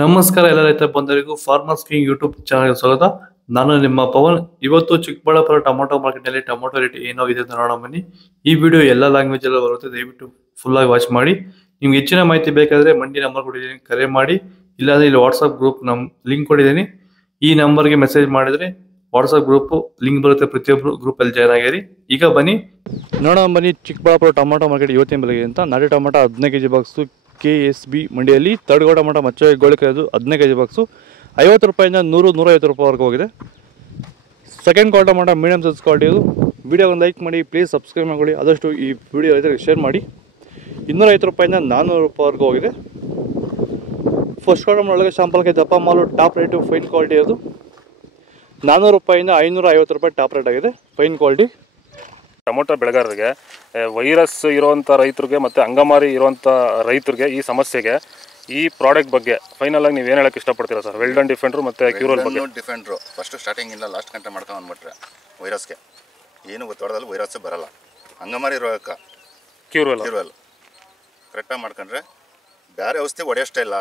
ನಮಸ್ಕಾರ ಎಲ್ಲ ರೈತ ಬಂಧುಗಳಿಗೂ ಫಾರ್ಮರ್ಸ್ ಕಿಂಗ್ ಯೂಟ್ಯೂಬ್ ಚಾನಲ್ಗೆ ಸ್ವಾಗತ. ನಾನು ನಿಮ್ಮ ಪವನ್. ಇವತ್ತು ಚಿಕ್ಕಬಳ್ಳಾಪುರ ಟೊಮೊಟೊ ಮಾರ್ಕೆಟ್ ನಲ್ಲಿ ಟೊಮೊಟೊ ರೇಟ್ ಏನೋ ಇದೆ ಅಂತ ನೋಡೋಣ ಬನ್ನಿ. ಈ ವಿಡಿಯೋ ಎಲ್ಲ ಲ್ಯಾಂಗ್ವೇಜ್ ಎಲ್ಲ ಬರುತ್ತೆ, ದಯವಿಟ್ಟು ಫುಲ್ ಆಗಿ ವಾಚ್ ಮಾಡಿ. ನಿಮ್ಗೆ ಹೆಚ್ಚಿನ ಮಾಹಿತಿ ಬೇಕಾದ್ರೆ ಮಂಡಿ ನಂಬರ್ ಕೊಟ್ಟಿದ್ದೀನಿ, ಕರೆ ಮಾಡಿ. ಇಲ್ಲಾಂದ್ರೆ ಇಲ್ಲಿ ವಾಟ್ಸ್ಆಪ್ ಗ್ರೂಪ್ ಲಿಂಕ್ ಕೊಟ್ಟಿದ್ದೀನಿ, ಈ ನಂಬರ್ಗೆ ಮೆಸೇಜ್ ಮಾಡಿದ್ರೆ ವಾಟ್ಸ್ಆಪ್ ಗ್ರೂಪ್ ಲಿಂಕ್ ಬರುತ್ತೆ, ಪ್ರತಿಯೊಬ್ಬರು ಗ್ರೂಪ್ ಅಲ್ಲಿ ಜಾಯ್ನ್ ಆಗಿರಿ. ಈಗ ಬನ್ನಿ ನೋಡೋಣ ಬನ್ನಿ. ಚಿಕ್ಕಬಳ್ಳಾಪುರ ಟೊಮೊಟೊ ಮಾರ್ಕೆಟ್ ಇವತ್ತಿನ ಬೆಲೆಗೆ ಅಂತ ನಾಟಿ ಟೊಮೊಟೊ 15 kg ಬಾಕ್ಸು KSB ಮಂಡಿಯಲ್ಲಿ. ತರ್ಡ್ ಟೊಮೊಟೊ ಮಚ್ಚೆ ಗೋಳಿಕಾಯ್ದು 15 kg ಬಾಕ್ಸು 50 ರೂಪಾಯಿಂದ 100-150 ರೂಪಾಯಿವರೆಗೂ ಹೋಗಿದೆ. Second quality tomato medium size quality ಇದು. ವಿಡಿಯೋ ಒಂದು ಲೈಕ್ ಮಾಡಿ, ಪ್ಲೀಸ್ ಸಬ್ಸ್ಕ್ರೈಬ್ ಮಾಡಿ, ಆದಷ್ಟು ಈ ವಿಡಿಯೋ ರೈತರಿಗೆ ಶೇರ್ ಮಾಡಿ. 250 ರೂಪಾಯಿಂದ 400 ರೂಪಾಯಿವರೆಗೂ ಹೋಗಿದೆ. ಫಸ್ಟ್ ಕ್ವಾಲಿಟಿ ಒಳಗೆ ಶಾಂಪಲ್ಗೆ ದಪ್ಪ ಮಾಲು ಟಾಪ್ ರೇಟು ಫೈನ್ ಕ್ವಾಲಿಟಿ ಅದು. 400 ರೂಪಾಯಿಂದ 550 ರೂಪಾಯಿ ಟಾಪ್ ರೇಟ್ ಆಗಿದೆ, ಫೈನ್ ಕ್ವಾಲಿಟಿ. ಟೊಮೊಟೊ ಬೆಳೆಗಾರರಿಗೆ, ವೈರಸ್ ಇರುವಂಥ ರೈತರಿಗೆ ಮತ್ತು ಅಂಗಮಾರಿ ಇರುವಂಥ ರೈತರಿಗೆ ಈ ಸಮಸ್ಯೆಗೆ ಈ ಪ್ರಾಡಕ್ಟ್ ಬಗ್ಗೆ ಫೈನಲ್ ಆಗಿ ನೀವು ಏನು ಹೇಳಕ್ಕೆ ಇಷ್ಟಪಡ್ತೀರಾ ಸರ್? ವೆಲ್ಡನ್ ಡಿಫೆಂಡ್ರು ಮತ್ತು ಕ್ಯೂರಲ್ ಬಗ್ಗೆ. ಡಿಫೆಂಡ್ರು ಫಸ್ಟ್ ಸ್ಟಾರ್ಟಿಂಗ್ ಇಲ್ಲ ಲಾಸ್ಟ್ ಗಂಟೆ ಮಾಡ್ಕೊಂಡು ಅಂದ್ಬಿಟ್ರೆ ವೈರಸ್ಗೆ ಏನು ಗೊತ್ತಾಡೋದಲ್ಲಿ ವೈರಸ್ ಬರಲ್ಲ. ಅಂಗಮಾರಿ ರೋಗಕ್ಕೆ ಕ್ಯೂರಲ್ ಕರೆಕ್ಟಾಗಿ ಮಾಡ್ಕೊಂಡ್ರೆ ಬೇರೆ ಔಷಧಿ ಹೊಡೆಯೋಷ್ಟೇ ಇಲ್ಲ,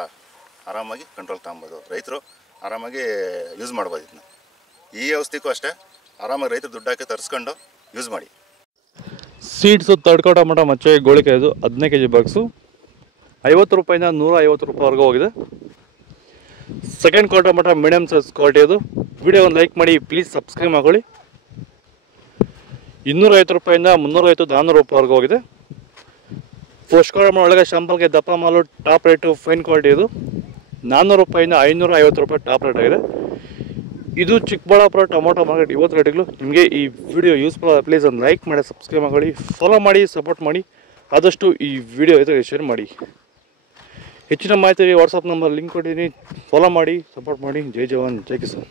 ಆರಾಮಾಗಿ ಕಂಟ್ರೋಲ್ ತಗೊಬೋದು. ರೈತರು ಆರಾಮಾಗಿ ಯೂಸ್ ಮಾಡ್ಬೋದು. ಇದನ್ನ ಈ ಔಷಧಿಗೂ ಅಷ್ಟೇ ಆರಾಮಾಗಿ ರೈತರು ದುಡ್ಡು ಹಾಕಿ ತರಿಸ್ಕೊಂಡು ಯೂಸ್ ಮಾಡಿ. ಸೀಡ್ಸು ತರ್ಡ್ ಟೊಮೊಟೊ ಮಚ್ಚೆ ಗೋಳಿಕಾಯ್ದು 15 kg ಬಾಕ್ಸು 50 ರೂಪಾಯಿಂದ 150 ರೂಪಾಯಿವರೆಗೂ ಹೋಗಿದೆ. Second quality tomato medium size quality ಅದು. ವಿಡಿಯೋ ಒಂದು ಲೈಕ್ ಮಾಡಿ, ಪ್ಲೀಸ್ ಸಬ್ಸ್ಕ್ರೈಬ್ ಮಾಡ್ಕೊಳ್ಳಿ. 250 ರೂಪಾಯಿಂದ 350-400 ರೂಪಾಯಿವರೆಗೂ ಹೋಗಿದೆ. ಫಸ್ಟ್ ಕ್ವಾಲಿಟಿ ಒಳಗೆ ಶಾಂಪಲ್ಗೆ ದಪ್ಪ ಮಾಲು ಟಾಪ್ ರೇಟು ಫೈನ್ ಕ್ವಾಲಿಟಿ ಇದು. 400 ರೂಪಾಯಿಂದ 550 ರೂಪಾಯಿ ಟಾಪ್ ರೇಟ್ ಆಗಿದೆ. ಇದು ಚಿಕ್ಕಬಳ್ಳಾಪುರ ಟೊಮೊಟೊ ಮಾರ್ಕೆಟ್ ಇವತ್ತು ರೇಟ್ಗಳು. ನಿಮಗೆ ಈ ವಿಡಿಯೋ ಯೂಸ್ಫುಲ್ ಆದ ಪ್ಲೀಸ್ ಒಂದು ಲೈಕ್ ಮಾಡಿ, ಸಬ್ಸ್ಕ್ರೈಬ್ ಮಾಡಿ, ಫಾಲೋ ಮಾಡಿ, ಸಪೋರ್ಟ್ ಮಾಡಿ, ಆದಷ್ಟು ಈ ವಿಡಿಯೋ ಜೊತೆಗೆ ಶೇರ್ ಮಾಡಿ. ಹೆಚ್ಚಿನ ಮಾಹಿತಿಗೆ ವಾಟ್ಸಪ್ ನಂಬರ್ ಲಿಂಕ್ ಕೊಟ್ಟಿದ್ದೀನಿ, ಫಾಲೋ ಮಾಡಿ, ಸಪೋರ್ಟ್ ಮಾಡಿ. ಜೈ ಜವಾನ್, ಜೈ ಕಿಸಾನ್.